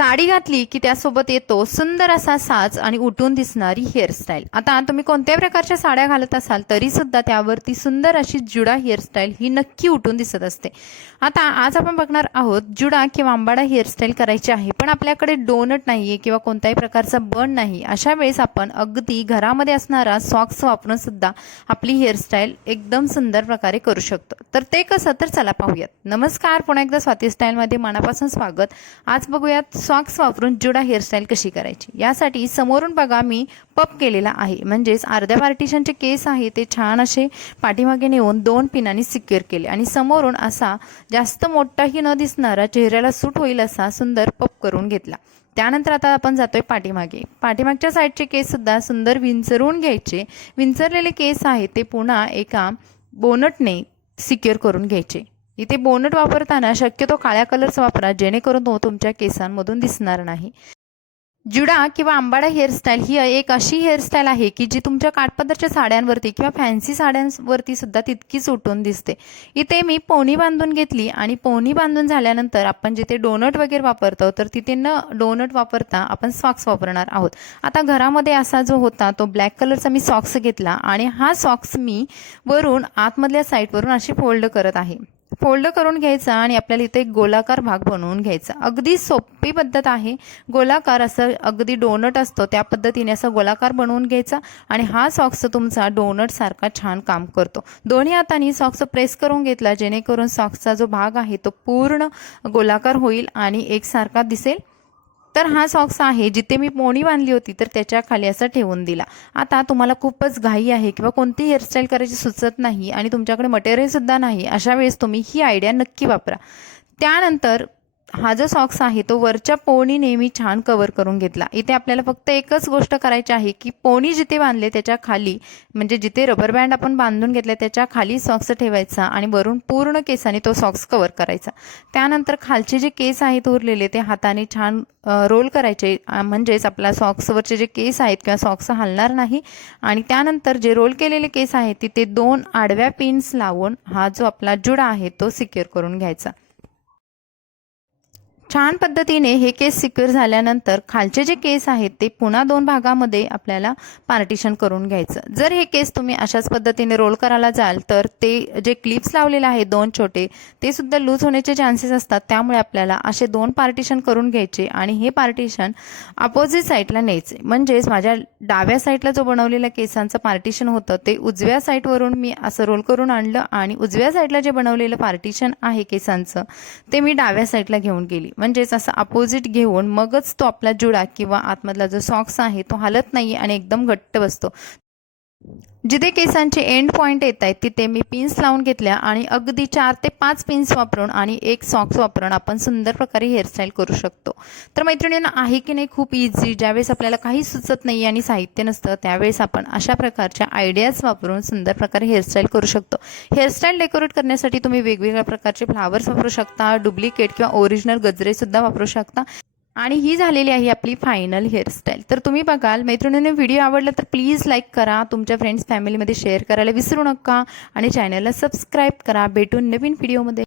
साडी घातली की त्यासोबत येतो सुंदर असा साज आणि उठून दिसणारी हेअरस्टाईल आता तुम्ही कोणत्याही प्रकारच्या साड्या घालत असाल तरी सुद्धा त्यावरती सुंदर अशी जुडा हेअरस्टाईल ही नक्की उठून दिसत असते. आता आज आपण बघणार आहोत जुडा किंवा आंबाडा हेअरस्टाईल करायची आहे. पण आपल्याकडे डोनट नाहीये किंवा कोणत्याही प्रकारचा बन नाही. अशा वेळेस आपण अगदी घरामध्ये असणारा सॉक्स वापरून सुद्धा आपली हेअरस्टाईल एकदम सुंदर प्रकारे करू शकतो. तर ते कसं? तर चला पाहूयात. नमस्कार. पुन्हा एकदा स्वाती स्टाईलमध्ये मनापासून स्वागत. आज बघूयात सॉक्स वापरून जुडा हेअरस्टाईल कशी करायची? यासाठी समोरून बघा मी पप केलेला आहे. म्हणजेच अर्ध्या पार्टिशनचे केस आहे ते छान असे पाठीमागे नेऊन दोन पिनांनी सिक्युअर केले. आणि समोरून असा जास्त मोठाही न दिसणारा चेहऱ्याला सूट होईल असा सुंदर पप करून घेतला. त्यानंतर आता आपण जातोय पाठीमागे. पाठीमागच्या साईडचे केस सुद्धा सुंदर विंचरून घ्यायचे. विंचरलेले केस आहे ते पुन्हा एका बोनटने सिक्युअर करून घ्यायचे. इथे बोनट वापरताना शक्यतो काळ्या कलरचा वापरा जेणेकरून तो तुमच्या केसांमधून दिसणार नाही. जुडा किंवा आंबाडा हेअरस्टाईल ही एक अशी हेअरस्टाईल आहे की जी तुमच्या काठपदरच्या साड्यांवरती किंवा फॅन्सी साड्यांवरती सुद्धा तितकीच उठून दिसते. इथे मी पोनी बांधून घेतली आणि पोनी बांधून झाल्यानंतर आपण जिथे डोनट वगैरे वापरतो तर तिथे न डोनट वापरता आपण सॉक्स वापरणार आहोत. आता घरामध्ये असा जो होता तो ब्लॅक कलरचा मी सॉक्स घेतला आणि हा सॉक्स मी वरून आतमधल्या साईडवरून अशी फोल्ड करत आहे. फोल्ड करून घ्यायचा आणि आपल्याला इथे एक गोलाकार भाग बनवून घ्यायचा. अगदी सोपी पद्धत आहे. गोलाकार असं अगदी डोनट असतो त्या पद्धतीने असं गोलाकार बनवून घ्यायचा आणि हा सॉक्स तुमचा डोनट सारखा छान काम करतो. दोन्ही हातांनी सॉक्स प्रेस करून घेतला जेणेकरून सॉक्सचा जो भाग आहे तो पूर्ण गोलाकार होईल आणि एकसारखा दिसेल. तर हा सॉक्स आहे जिथे मी पोणी बांधली होती तर त्याच्याखाली असं ठेवून दिला. आता तुम्हाला खूपच घाई आहे किंवा कोणती हेअरस्टाईल करायची सुचत नाही आणि तुमच्याकडे मटेरियलसुद्धा नाही अशा वेळेस तुम्ही ही आयडिया नक्की वापरा. त्यानंतर हा जो सॉक्स आहे तो वरच्या पोणी नेहमी छान कवर करून घेतला. इथे आपल्याला फक्त एकच गोष्ट करायची आहे की पोणी जिथे बांधले त्याच्याखाली म्हणजे जिथे रबर बँड आपण बांधून घेतले त्याच्याखाली सॉक्स ठेवायचा आणि वरून पूर्ण केसाने तो सॉक्स कवर करायचा. त्यानंतर खालचे जे केस आहेत उरलेले ते हाताने छान रोल करायचे. म्हणजेच आपला सॉक्सवरचे जे केस आहेत किंवा सॉक्स हलणार नाही. आणि त्यानंतर जे रोल केलेले केस आहेत तिथे दोन आडव्या पिन्स लावून हा जो आपला जुडा आहे तो सिक्युअर करून घ्यायचा. छान पद्धतीने हे केस सिक्युअर झाल्यानंतर खालचे जे केस आहेत ते पुन्हा दोन भागामध्ये आपल्याला पार्टिशन करून घ्यायचं. जर हे केस तुम्ही अशाच पद्धतीने रोल करायला जाल तर ते जे क्लिप्स लावलेले आहेत दोन छोटे ते सुद्धा लूज होण्याचे चान्सेस असतात. त्यामुळे आपल्याला असे दोन पार्टिशन करून घ्यायचे आणि हे पार्टिशन अपोजिट साईडला न्यायचे. म्हणजेच माझ्या डाव्या साईडला जो बनवलेला केसांचं पार्टिशन होतं ते उजव्या साईडवरून मी असं रोल करून आणलं आणि उजव्या साईडला जे बनवलेलं पार्टिशन आहे केसांचं ते मी डाव्या साईडला घेऊन गेली. म्हणजेच असं अपोजिट घेऊन मगच तो आपला जुडा किंवा आतमधला जो सॉक्स आहे तो हलत नाही आणि एकदम घट्ट बसतो. जिथे केसांचे एंड पॉईंट येत आहेत तिथे मी पिन्स लावून घेतल्या आणि अगदी चार ते पाच पिन्स वापरून आणि एक सॉक्स वापरून आपण सुंदर प्रकारे हेअरस्टाईल करू शकतो. तर मैत्रिणींना आहे की नाही खूप इझी ज्यावेळेस आपल्याला काही सुचत नाही आणि साहित्य नसतं त्यावेळेस आपण अशा प्रकारच्या आयडियाज वापरून सुंदर प्रकारे हेअरस्टाईल करू शकतो. हेअरस्टाईल डेकोरेट करण्यासाठी तुम्ही वेगवेगळ्या प्रकारचे फ्लावर्स वापरू शकता डुप्लिकेट किंवा ओरिजिनल गजरेसुद्धा वापरू शकता. आणि ही झालेली आहे आपली फायनल हेअरस्टाईल तर तुम्ही बघाल मैत्रिणींनी व्हिडिओ आवडला तर प्लीज लाईक करा तुमच्या फ्रेंड्स फॅमिलीमध्ये शेअर करायला विसरू नका आणि चॅनलला सबस्क्राईब करा. भेटून नवीन व्हिडिओमध्ये